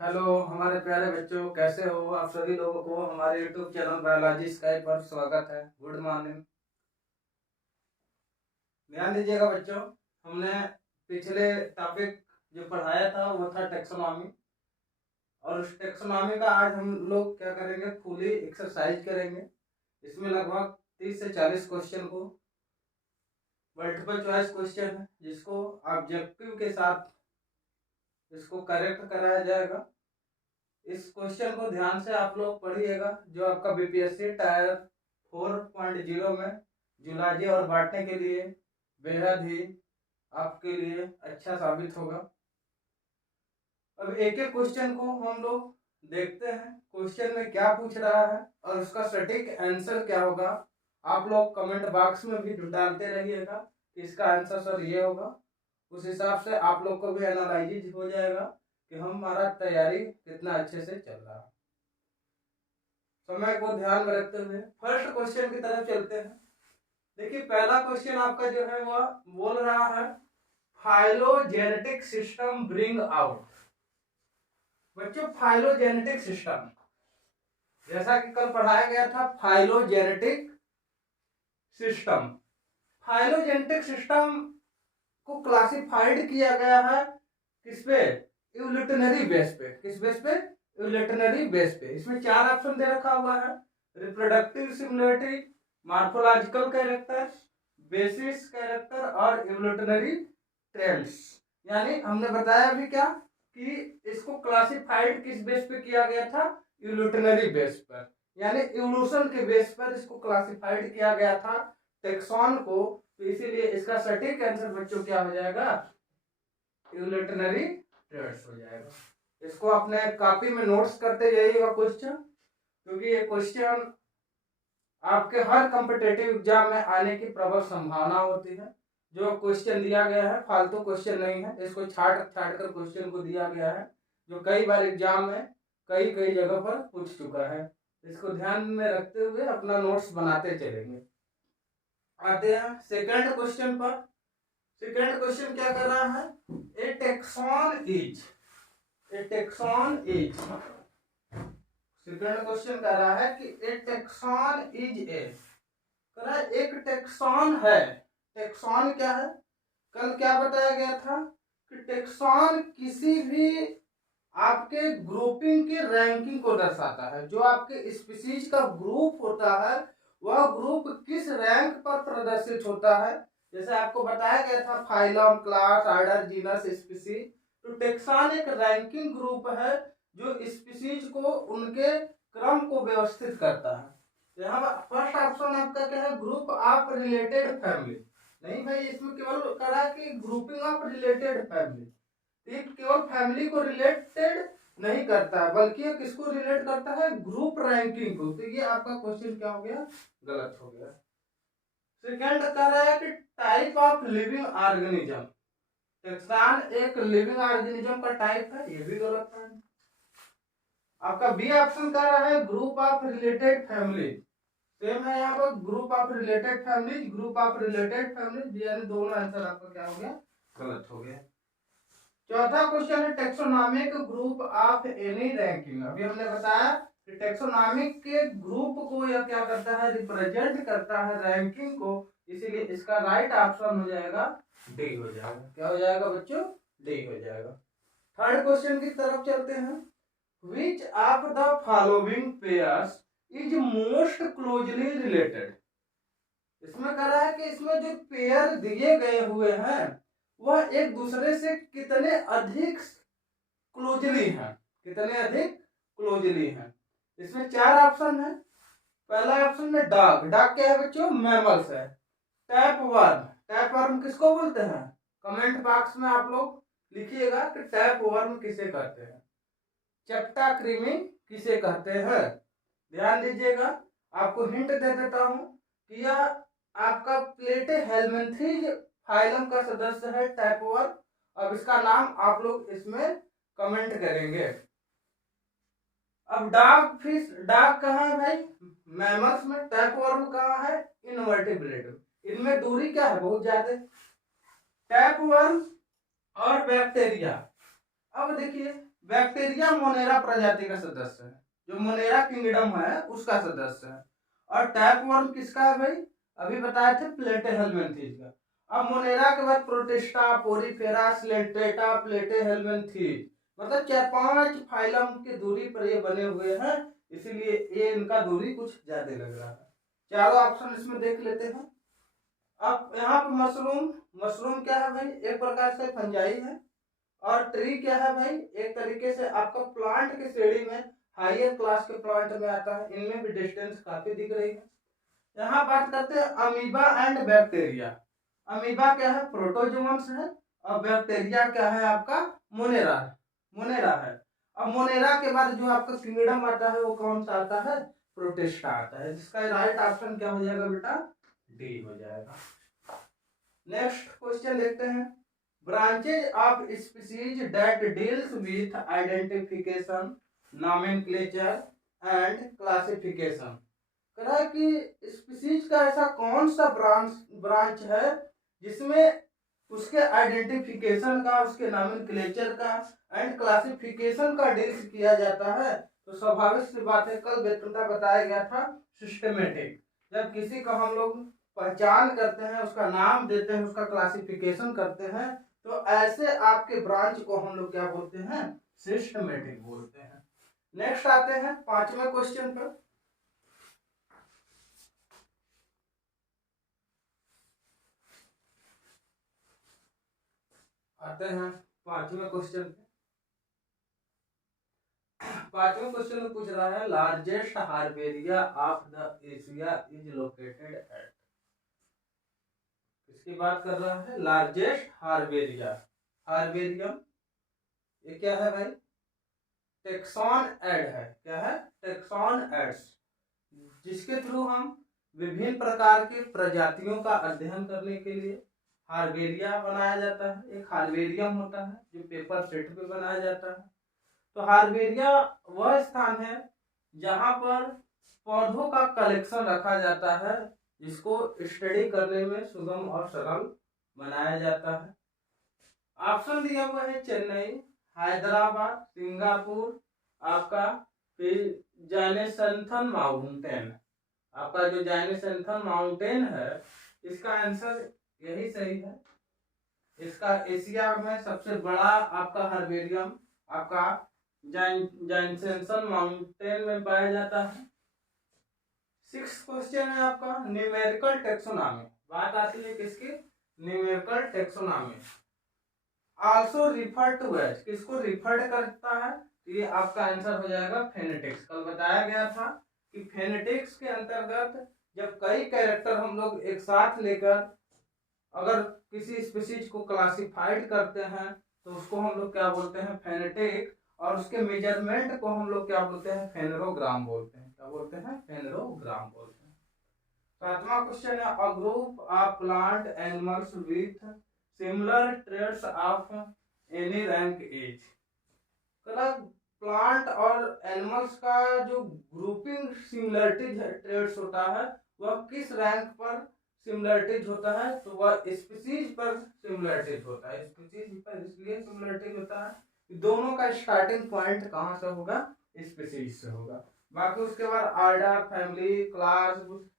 Hello हमारे प्यारे बच्चों, कैसे हो आप सभी लोगों को हमारे YouTube चैनल बायोलॉजी स्काई पर स्वागत है। Good morning. ध्यान दीजिएगा बच्चों, हमने पिछले टॉपिक जो पढ़ाया था वो था टेक्सोनॉमी, और उस टेक्सोनॉमी का आज हम लोग क्या करेंगे, फुली एक्सरसाइज करेंगे। इसमें लगभग 30 से 40 क्वेश्चन को मल्टीपल चॉइस क्वेश्चन है, जिसको ऑब्जेक्टिव के साथ इसको करेक्ट कराया जाएगा। इस क्वेश्चन को ध्यान से आप लोग पढ़िएगा, जो आपका बीपीएससी टायर 4.0 में जूलॉजी और बांटने के लिए बेहद ही आपके लिए अच्छा साबित होगा। अब एक एक क्वेश्चन को हम लोग देखते हैं, क्वेश्चन में क्या पूछ रहा है और उसका सटीक आंसर क्या होगा। आप लोग कमेंट बॉक्स में भी डालते रहिएगा कि इसका आंसर सर ये होगा। उस हिसाब से आप लोग को भी एनालाइज हो जाएगा कि हमारा तैयारी कितना अच्छे से चल रहा है। समय को ध्यान में रखते हुए फर्स्ट क्वेश्चन की तरफ चलते हैं। देखिए, पहला क्वेश्चन आपका जो है वह बोल रहा है फाइलोजेनेटिक सिस्टम ब्रिंग आउट। बच्चों, फाइलोजेनेटिक सिस्टम जैसा कि कल पढ़ाया गया था, फाइलोजेनेटिक सिस्टम। फाइलोजेनेटिक सिस्टम को क्लासिफाइड किया गया है किस पे? इवोल्यूशनरी बेस पे। किस बेस पे? इवोल्यूशनरी बेस पे। इसमें 4 ऑप्शन दे रखा हुआ है: reproductive similarity, morphological character, basis character और इवोल्यूशनरी ट्रेंड्स। यानी हमने बताया भी क्या कि इसको क्लासिफाइड किस बेस पे किया गया था? इवोल्यूशनरी बेस पर, यानी इवोल्यूशन के बेस पर इसको क्लासिफाइड किया गया था टेक्सॉन को। तो इसीलिए इसका सटीक आंसर बच्चों क्या हो जाएगा? इवोल्यूशनरी ट्रेड्स हो जाएगा। इसको अपने कॉपी में नोट्स करते जाइएगा क्वेश्चन, क्योंकि ये क्वेश्चन आपके हर कॉम्पिटिटिव एग्जाम में आने की प्रबल संभावना होती है। जो क्वेश्चन दिया गया है फालतू क्वेश्चन नहीं है, इसको छाट छाट कर क्वेश्चन को दिया गया है, जो कई बार एग्जाम में कई कई जगह पर पूछ चुका है। इसको ध्यान में रखते हुए अपना नोट्स बनाते चलेंगे। आते हैं सेकंड क्वेश्चन पर। सेकंड क्वेश्चन क्या कर रहा है? A taxon is. A taxon is. Second question कह रहा है कि ए टेक्सॉन इज ए। कह रहा है एक टेक्सॉन है। टेक्सॉन क्या है? कल क्या बताया गया था कि टेक्सॉन किसी भी आपके ग्रुपिंग की रैंकिंग को दर्शाता है। जो आपके स्पीशीज का ग्रुप होता है वह ग्रुप किस रैंक पर प्रदर्शित होता है। जैसे आपको बताया गया था phylum, class, order, genus, species. तो टेक्सॉन एक रैंकिंग ग्रुप है जो स्पीशीज को उनके क्रम को व्यवस्थित करता है। यहाँ पर फर्स्ट ऑप्शन आपका क्या है? Group of related family. नहीं भाई, इसमें केवल करा कि ग्रुपिंग ऑफ रिलेटेड फैमिली। ये केवल फैमिली को रिलेटेड नहीं करता है, बल्कि ये किसको रिलेट करता है? ग्रुप रैंकिंग को। तो ये आपका क्वेश्चन क्या हो गया? गलत हो गया। सेकंड कह रहा है कि type of living organism. Tax on एक लिविंग ऑर्गेनिज्म का टाइप है, ये भी गलत है। आपका बी ऑप्शन कह रहा है group of related family. Same है यहाँ पर, group of related family, group of related family, यानी दोनों आंसर आपका क्या हो गया? गलत हो गया। चौथा क्वेश्चन है taxonomic group of any ranking. अभी हमने बताया कि टेक्सोनॉमिक के ग्रुप को यह क्या करता है? रिप्रेजेंट करता है रैंकिंग को। इसीलिए इसका राइट ऑप्शन हो जाएगा डी हो जाएगा। क्या हो जाएगा बच्चों? डी हो जाएगा। थर्ड क्वेश्चन की तरफ चलते हैं। Which of the following pairs is most closely related. इसमें कह रहा है कि इसमें जो पेयर दिए गए हुए हैं वह एक दूसरे से कितने अधिक क्लोजली हैं। कितने अधिक क्लोजली हैं। इसमें 4 ऑप्शन है। पहला ऑप्शन में डॉग। डॉग क्या है बच्चों? मैमल्स है। टैपवर्म। टैपवर्म किसको बोलते हैं? कमेंट बॉक्स में आप लोग लिखिएगा कि टैपवर्म किसे कहते हैं। चपटा कृमि किसे कहते हैं? ध्यान दीजिएगा, आपको हिंट दे देता हूं कि यह आपका प्लेटेहेल्मिन्थीज फाइलम का सदस्य है टैपवर्म। अब इसका नाम आप लोग इसमें कमेंट करेंगे। अब डॉग फिश, डॉग कहाँ है भाई? मैमल्स में। टैपवर्म कहाँ है? इनवर्टिब्रेट। इनमें दूरी क्या है? बहुत ज्यादा। टैपवर्म और बैक्टीरिया। अब देखिए, बैक्टीरिया मोनेरा प्रजाति का सदस्य है, जो मोनेरा किंगडम है उसका सदस्य है। और टैपवर्म किसका है भाई, अभी बताए थे प्लेटेहेल्मिन्थीज का। अब मोनेरा के बाद प्रोटिस्टा, पोरीफेरा, स्लेटेटा, प्लेटेहेल्मिन्थीज, मतलब 4-5 फाइलम की दूरी पर ये बने हुए हैं, इसीलिए ये इनका दूरी कुछ ज्यादा लग रहा है। चारों ऑप्शन इसमें देख लेते हैं। अब यहाँ पे मशरूम, मशरूम क्या है भाई, एक प्रकार से फंजाई है। और ट्री क्या है भाई, एक तरीके से आपका प्लांट की श्रेणी में हायर क्लास के प्लांट में आता है। इनमें भी डिस्टेंस काफी दिख रही है। यहाँ बात करते हैं अमीबा एंड बैक्टीरिया। अमीबा क्या है, प्रोटोजोअन्स है, और बैक्टीरिया क्या है आपका, मोनेरा, मोनेरा है। अब मोनेरा के बाद जो आपका किंगडम आता है वो कौन सा आता है, प्रोटिस्टा आता है, जिसका राइट ऑप्शन क्या हो जाएगा बेटा, डी हो जाएगा। नेक्स्ट क्वेश्चन देखते हैं। Branches of species that deals with identification, nomenclature and classification. कह रहा है कि स्पीसीज का ऐसा कौन सा ब्रांच है जिसमें उसके आइडेंटिफिकेशन का, उसके नॉमेनक्लेचर का एंड क्लासिफिकेशन का डील्स किया जाता है। तो स्वाभाविक सी बात है, कल बेतुका बताया गया था सिस्टमेटिक। जब किसी का हम लोग पहचान करते हैं, उसका नाम देते हैं, उसका क्लासिफिकेशन करते हैं, तो ऐसे आपके ब्रांच को हम लोग क्या बोलते हैं, सिस्टमेटिक बोलते हैं। नेक्स्ट आते हैं 5वें क्वेश्चन पर। आते हैं 5वें क्वेश्चन पे। 5वें क्वेश्चन में पूछ रहा है largest herbaria of the Asia is located at. इसकी बात कर रहा है, लार्जेस्ट हार्बेरिया, हार्बेरियम ये क्या है भाई, टेक्सॉन एड है। क्या है, टेक्सॉन एड्स, जिसके थ्रू हम विभिन्न प्रकार की प्रजातियों का अध्ययन करने के लिए हार्बेरिया बनाया जाता है। एक हार्बेरियम होता है जो पेपर सेट पे बनाया जाता है। तो हार्बेरिया वह स्थान है जहां पर पौधों का कलेक्शन रखा जाता है, जिसको स्टडी करने में सुगम और सरल बनाया जाता है। ऑप्शन दिया हुआ है चेन्नई, हैदराबाद, सिंगापुर, आपका फिर जैनेसंथन माउंटेन। आपका जो जैनेसंथन माउंटेन है, इसका आंसर यही सही है। इसका एशिया में सबसे बड़ा आपका हार्बेरियम आपका जैनेसंथन माउंटेन में पाया जाता है। 6th क्वेश्चन है आपका न्यूमेरिकल टेक्सोनॉमी। बात आती है किसकी, numerical taxonomy. Also refer to as, किसको रिफर करता है, ये आपका आंसर हो जाएगा फेनेटिक्स। कल बताया गया था कि फेनेटिक्स के अंतर्गत जब कई कैरेक्टर हम लोग एक साथ लेकर अगर किसी स्पीशीज को क्लासिफाइड करते हैं तो उसको हम लोग क्या बोलते हैं, फेनेटिक। और उसके मेजरमेंट को हम लोग क्या बोलते हैं, फेनरोग्राम बोलते हैं। क्या बोलते हैं, फेनरोग्राम बोलते हैं। 7वां क्वेश्चन है a group of plant animals with similar traits of any rank as. Plant और एनिमल्स का जो ग्रुपिंग सिमिलरिटीज ट्रेड्स होता है वह किस रैंक पर सिमिलरिटीज होता है, तो वह स्पीसीज पर सिमिलरिटीज होता है। स्पीसीज पर इसलिए सिमिलरिटीज होता है कि दोनों का स्टार्टिंग पॉइंट कहाँ से होगा, स्पीसीज से होगा। बाकी उसके बाद ऑर्डर, फैमिली, क्लास,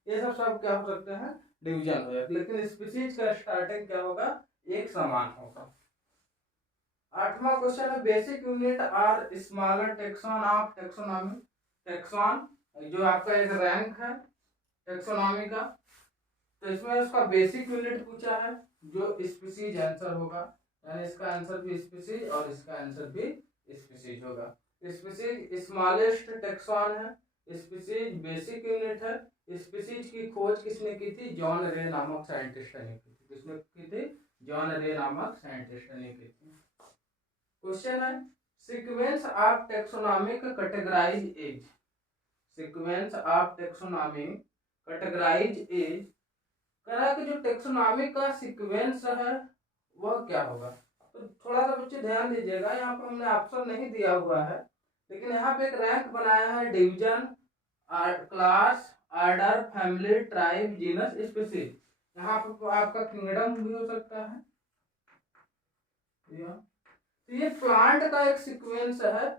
ये सब क्या हो सकते हैं, डिवीजन हो जाए, लेकिन स्पीसीज का स्टार्टिंग क्या होगा, एक समान होगा। 8वां क्वेश्चन है basic unit or smaller taxon of taxonomy. Taxon जो आपका एक रैंक है टेक्सोनॉमी का, तो इसमें उसका बेसिक यूनिट पूछा है जो स्पीसीज आंसर होगा, यानी इसका आंसर भी स्पीसीज और इसका आंसर भी स्पीसीज होगा। स्पीसीज स्मॉलेस्ट टेक्सॉन है, स्पीसीज बेसिक यूनिट है। स्पीसीज की खोज किसने की थी, जॉन रे नामक साइंटिस्ट ने की थी। किसने की थी, जॉन रे नामक साइंटिस्ट ने की थी। क्वेश्चन है sequence of taxonomic categories is. Sequence of taxonomy categories is, कह रहा है कि जो टेक्सोनॉमी का सीक्वेंस है वह क्या होगा। तो थोड़ा सा बच्चे ध्यान दीजिएगा, यहाँ पर हमने ऑप्शन नहीं दिया हुआ है, लेकिन यहाँ पे एक रैंक बनाया है, division, class, order, family, tribe, genus, species. यहाँ पर आपका किंगडम भी हो सकता है, तो ये प्लांट का एक सीक्वेंस है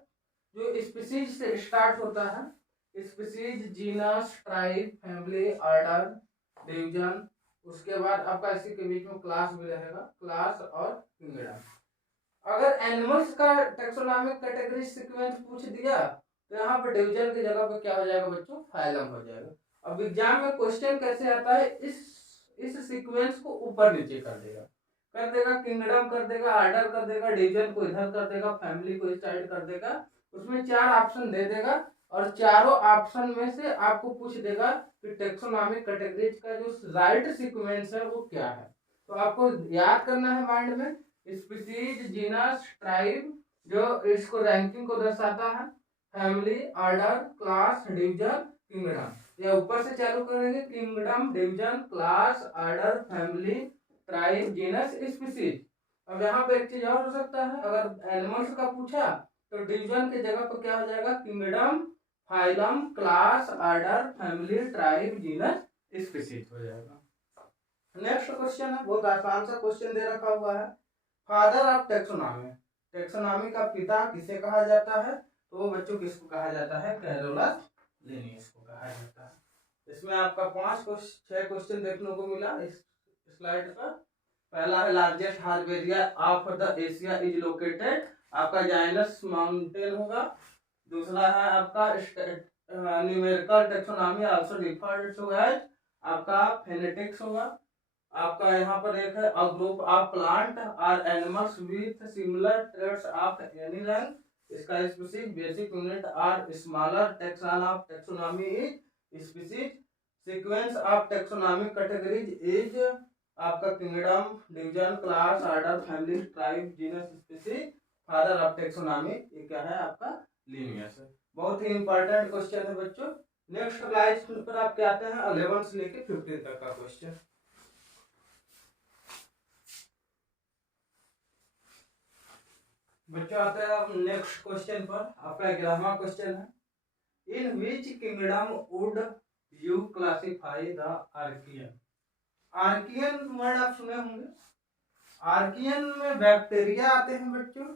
जो स्पीसीज से स्टार्ट होता है। Species, genus, tribe, family, order, division, उसके बाद आपका इसी के बीच में क्लास भी रहेगा, क्लास और किंगडम। अगर एनिमल्स का टेक्सोनॉमिक कैटेगरी सीक्वेंस पूछ दिया तो यहाँ पर डिवीजन की जगह पे क्या हो जाएगा बच्चों, फाइलम हो जाएगा। अब एग्जाम में क्वेश्चन कैसे आता है, इस सीक्वेंस को ऊपर नीचे कर देगा, किंगडम कर देगा, ऑर्डर कर देगा, डिवीजन को इधर कर देगा, फैमिली को इस साइड कर देगा। उसमें 4 ऑप्शन दे देगा और चारों ऑप्शन में से आपको पूछ देगा कि टेक्सोनॉमिक कैटेगरीज का जो राइट सीक्वेंस है वो क्या है। तो आपको याद करना है माइंड में, स्पीसीज, जीनस, ट्राइब जो इसको रैंकिंग को दर्शाता है, family, order, class, division, kingdom. या ऊपर से चालू करेंगे, kingdom, division, class, order, family, tribe, genus, species. अब यहाँ पे एक चीज और हो सकता है, अगर एनिमल्स का पूछा तो डिवीजन की जगह पर क्या हो जाएगा, kingdom, phylum, class, order, family, tribe, genus, species हो जाएगा। नेक्स्ट क्वेश्चन है, बहुत आसान सा क्वेश्चन दे रखा हुआ है, फादर ऑफ टेक्सोनॉमी। टेक्सोनॉमी का पिता किसे कहा जाता है, तो वो बच्चों किसको कहा जाता है, कैरोलस लिनियस को कहा जाता है। इसमें आपका 6 क्वेश्चन देखने को मिला इस स्लाइड पर। पहला है, largest herbaria of the Asia is located, आपका जाइनस माउंटेन होगा। दूसरा है आपका numerical taxonomy also referred to as, आपका फेनेटिक्स होगा। आपका यहाँ पर एक है, a group of plant or animals with similar traits of any rank, इसका species basic unit or smaller taxon of taxonomy is species, sequence of taxonomic categories is आपका kingdom, division, class, order, family, tribe, genus, species, father of taxonomy ये क्या है आपका, Linnaeus है। बहुत ही important question है बच्चों। नेक्स्ट स्लाइड पर आपके आते हैं 11 से लेके 15 तक का क्वेश्चन। बच्चों आते हैं अब नेक्स्ट क्वेश्चन पर, आपका 11वां क्वेश्चन है, in which kingdom would you classify the archaean. Archaean word आप सुने होंगे, आर्कियन में बैक्टीरिया आते हैं बच्चों।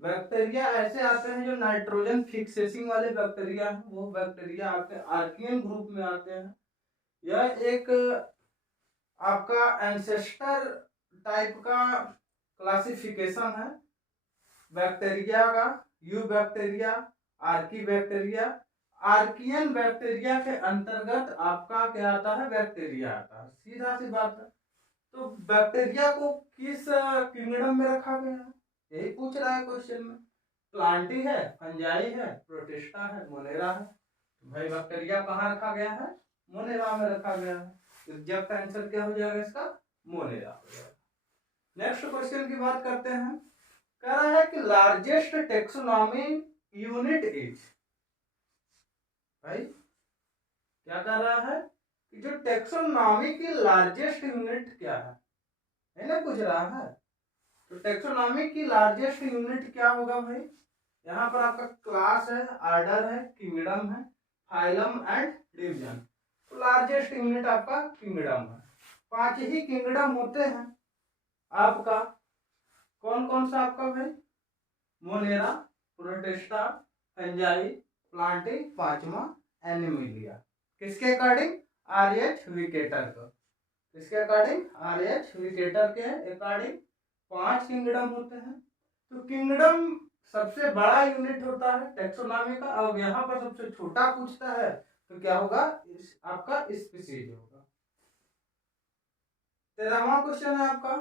बैक्टीरिया ऐसे आते हैं जो नाइट्रोजन फिक्सेसिंग वाले बैक्टीरिया हैं, वो बैक्टीरिया आपके आर्कियन ग्रुप में आते हैं। यह एक आपका एंसेस्टर टाइप का क्लासिफिकेशन है बैक्टीरिया का, eubacteria, archaebacteria. Archaean bacteria के अंतर्गत आपका क्या आता है, बैक्टीरिया आता है, सीधा सी बात है। तो बैक्टीरिया को किस किंगडम में रखा गया है, यही पूछ रहा है क्वेश्चन में। प्लांटी है, फंजाई है, प्रोटिस्टा है, मोनेरा है। भाई बैक्टीरिया कहाँ रखा गया है, मोनेरा में रखा गया है। एग्जैक्ट आंसर क्या हो जाएगा इसका, मोनेरा हो जाएगा। नेक्स्ट क्वेश्चन की बात करते हैं, कह रहा है कि लार्जेस्ट टेक्सोनॉमी यूनिट इज, भाई क्या कह रहा है कि जो टेक्सोनॉमी की लार्जेस्ट यूनिट क्या है ना, पूछ रहा है। तो टेक्सोनॉमी की लार्जेस्ट यूनिट क्या होगा भाई, यहाँ पर आपका क्लास है, ऑर्डर है, किंगडम है, फाइलम एंड डिवीजन। तो लार्जेस्ट यूनिट आपका किंगडम है। 5 ही किंगडम होते हैं आपका, कौन कौन सा आपका भाई, मोनेरा, प्रोटिस्टा, फंजाई, प्लांटी, 5वां एनिमिलिया। किसके अकॉर्डिंग, आरएच विकेटर को, किसके अकॉर्डिंग, आरएच विकेटर के अकॉर्डिंग 5 किंगडम होते हैं। तो किंगडम सबसे बड़ा यूनिट होता है टेक्सोनॉमी का। अब यहाँ पर सबसे छोटा पूछता है तो क्या होगा, आपका स्पीसीज होगा। 13वां क्वेश्चन है आपका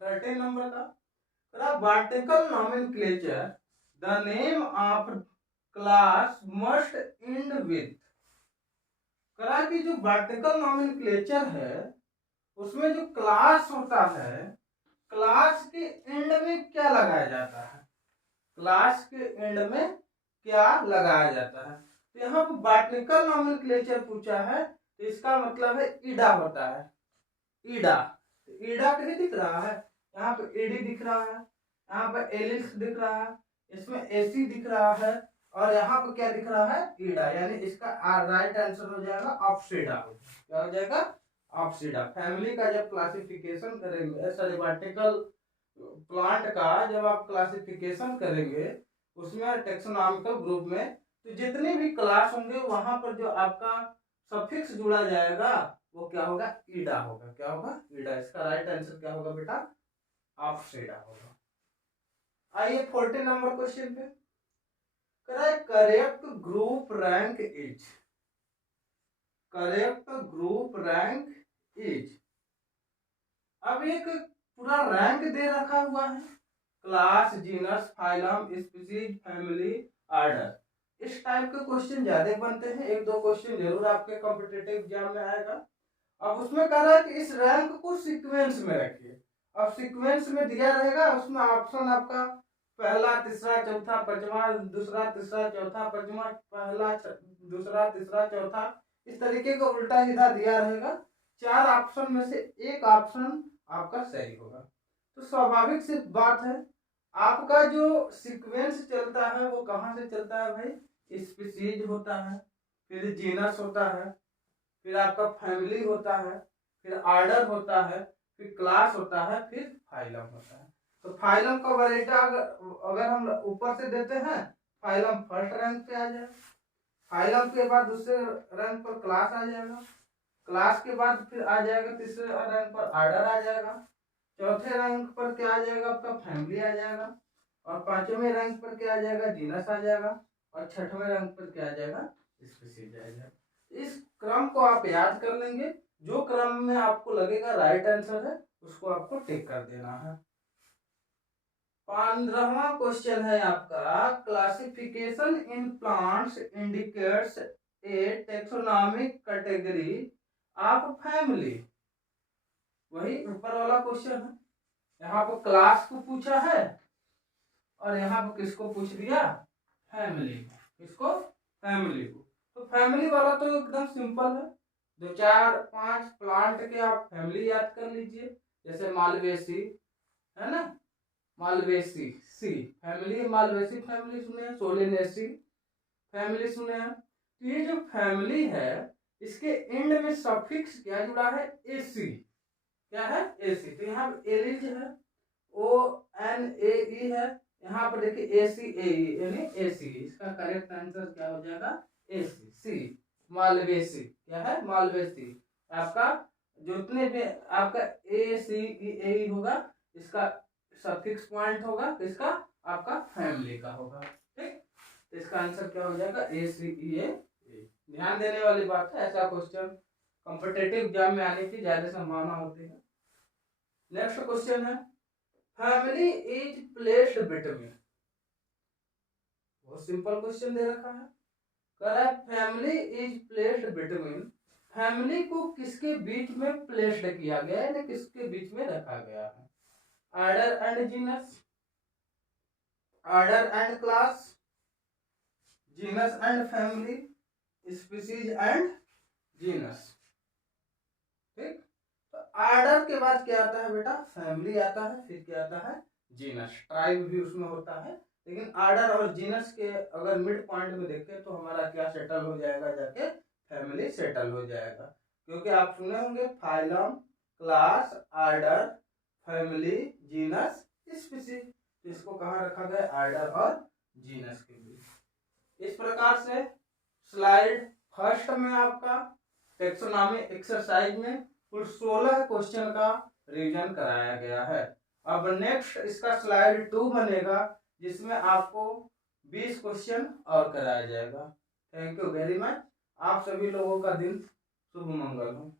13 नंबर का, vertical nomenclature the name of class must and with. करा कि जो वर्टिकल नॉमेनक्लेचर है उसमें जो क्लास होता है, क्लास के एंड में क्या लगाया जाता है, क्लास के एंड में क्या लगाया जाता है। तो यहाँ पर वर्टिकल नॉमेनक्लेचर पूछा है तो इसका मतलब है ईडा होता है, ईडा। ईडा कहीं दिख रहा है, यहाँ पे एडी दिख रहा है, यहाँ पे एलिक्स दिख रहा है, इसमें एसी दिख रहा है और यहाँ पे क्या दिख रहा है, ईडा। यानी इसका राइट आंसर हो जाएगा ऑप्सीडा। क्या हो जाएगा, ऑप्सीडा। फैमिली का जब क्लासिफिकेशन करेंगे, सॉरी वर्टिकल प्लांट का जब आप क्लासिफिकेशन करेंगे उसमें टेक्सोनॉमिकल ग्रुप में, तो जितने भी क्लास होंगे वहां पर जो आपका सफिक्स जुड़ा जाएगा वो क्या होगा, ईडा होगा। क्या होगा, ईडा। इसका राइट आंसर क्या होगा बेटा, ऑप्शेडा होगा। आइए 14 नंबर क्वेश्चन पे। Correct group rank is, correct group rank is. अब एक पूरा रैंक दे रखा हुआ है, class, genus, phylum, species, family, order. इस टाइप के क्वेश्चन ज्यादा बनते हैं, एक दो क्वेश्चन जरूर आपके कॉम्पिटिटिव एग्जाम में आएगा। अब उसमें कह रहा है कि इस रैंक को सीक्वेंस में रखिए। अब सीक्वेंस में दिया रहेगा, उसमें ऑप्शन आपका पहला, तीसरा, चौथा, पांचवा, दूसरा, तीसरा, चौथा, पांचवा, पहला, दूसरा, तीसरा, चौथा, इस तरीके का उल्टा सीधा दिया रहेगा। 4 ऑप्शन में से एक ऑप्शन आपका सही होगा। तो स्वाभाविक सी बात है, आपका जो सीक्वेंस चलता है वो कहाँ से चलता है भाई, स्पीसीज होता है, फिर जीनस होता है, फिर आपका फैमिली होता है, फिर आर्डर होता है, फिर क्लास होता है, फिर फाइलम होता है। तो फाइलम का वैल्यूटा अगर हम ऊपर से देते हैं, फाइलम फर्स्ट रैंक पे आ जाए, फाइलम के बाद दूसरे रैंक पर क्लास आ जाएगा, क्लास के बाद फिर आ जाएगा तीसरे रैंक पर आर्डर आ जाएगा, चौथे रैंक पर क्या आ जाएगा आपका फैमिली आ जाएगा, और पांचवें रैंक पर क्या आ जाएगा, जीनस आ जाएगा, और छठवें रैंक पर क्या आ जाएगा, स्पीसीज आ जाएगा। इस क्रम को आप याद कर लेंगे, जो क्रम में आपको लगेगा राइट आंसर है उसको आपको टिक कर देना है। 15वां क्वेश्चन है आपका, classification in plants indicates a taxonomic category of family. वही ऊपर वाला क्वेश्चन है, यहाँ पर क्लास को पूछा है और यहाँ पर किसको पूछ दिया, फैमिली। किसको, फैमिली को। तो फैमिली वाला तो एकदम सिंपल है, 2 4 5 प्लांट के आप फैमिली याद कर लीजिए, जैसे मालवेसी है ना, मालवेसी सी फैमिली, मालवेसी फैमिली सुने हैं, सोलिनेसी फैमिली सुने हैं। तो ये जो फैमिली है इसके एंड में सफिक्स क्या जुड़ा है, एसी। क्या है, एसी। तो यहाँ पे एलिज है, ONAE है, यहाँ पर देखिए ACAE यानी एसी। इसका करेक्ट आंसर क्या हो जाएगा, एसी, सी, मालवेसी। क्या है, मालवेसी। आपका जितने भी आपका ACEAE होगा, इसका सफिक्स पॉइंट होगा किसका, आपका फैमिली का होगा। ठीक, तो इसका आंसर क्या हो जाएगा, ACEAE। ध्यान देने वाली बात है, ऐसा क्वेश्चन कॉम्पिटिटिव एग्जाम में आने की ज्यादा संभावना होती है। नेक्स्ट क्वेश्चन है, फैमिली इज प्लेस्ड बिटवीन। बहुत सिंपल क्वेश्चन दे रखा है, कह रहा है family is placed between. Family को किसके बीच में प्लेस्ड किया गया है, यानी किसके बीच में रखा गया है, order and genus, order and class, genus and family, species and genus. ठीक, आर्डर के बाद क्या आता है बेटा, फैमिली आता है, फिर क्या आता है, जीनस। ट्राइब भी उसमें होता है, लेकिन आर्डर और जीनस के अगर मिड पॉइंट में देखें तो हमारा क्या सेटल हो जाएगा, जाके फैमिली सेटल हो जाएगा। क्योंकि आप सुने होंगे phylum, class, order, family, genus, species. इसको कहाँ रखा गया, आर्डर और जीनस के बीच। इस प्रकार से स्लाइड फर्स्ट में आपका टेक्सोनॉमी एक्सरसाइज में कुल 16 क्वेश्चन का रिवीजन कराया गया है। अब नेक्स्ट इसका स्लाइड 2 बनेगा, जिसमें आपको 20 क्वेश्चन और कराया जाएगा। Thank you very much. आप सभी लोगों का दिन शुभ मंगल हो।